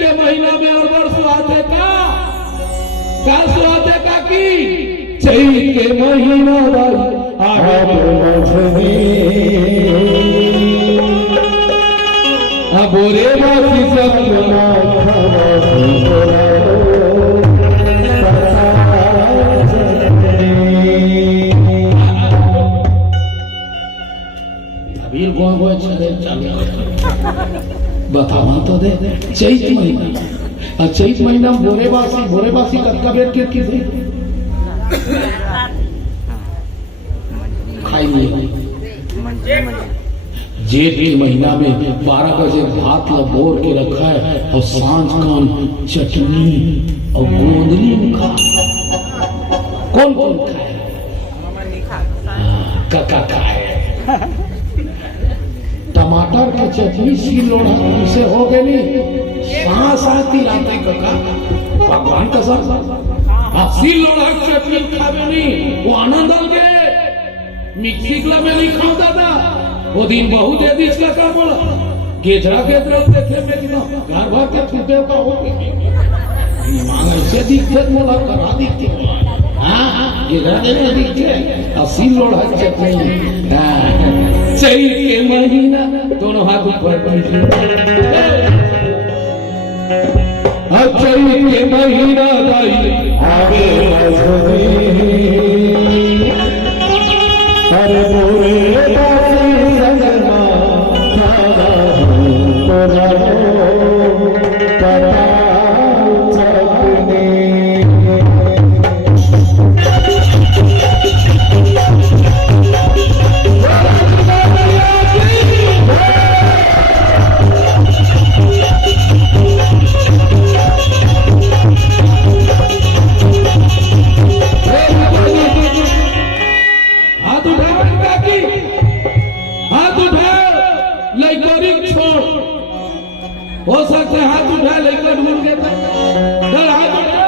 के महीना में और वर्ष आते का सुहाते का की चैत के महीना बोरे बासी सब बतावा तो दे चैत महीना चैत महीना बोरे बासी कटका बेट के खाइए जेठ के महीना में 12 बजे भात लबोर के रखा है और सांझ खान चटनी और गोंदली में खा कौन खाए काका खाए टमाटर के चटनी सील लोढ़ा से हो गई सांस आती लाते काका भगवान का साथ सील लोढ़ा चटनी खावे नहीं वो आनंद आ गए मिक्सी ग्ला में नहीं खाओ दादा वो दिन बहुत दे दी इसका क्या बोला गेजरा के तरफ देखे में कि ना घर भर के छूटे का हो मांग ऐसे दिखते बोला करा दिखते हाँ गेजरा देने दिखते असील लोढ़ा चटनी चैत के महीना दोनों हाथ ऊपर चैत के महीना आगे अरे बोरे हो सकते हाथ उठा लेकर ढूंढ के हाथ उठा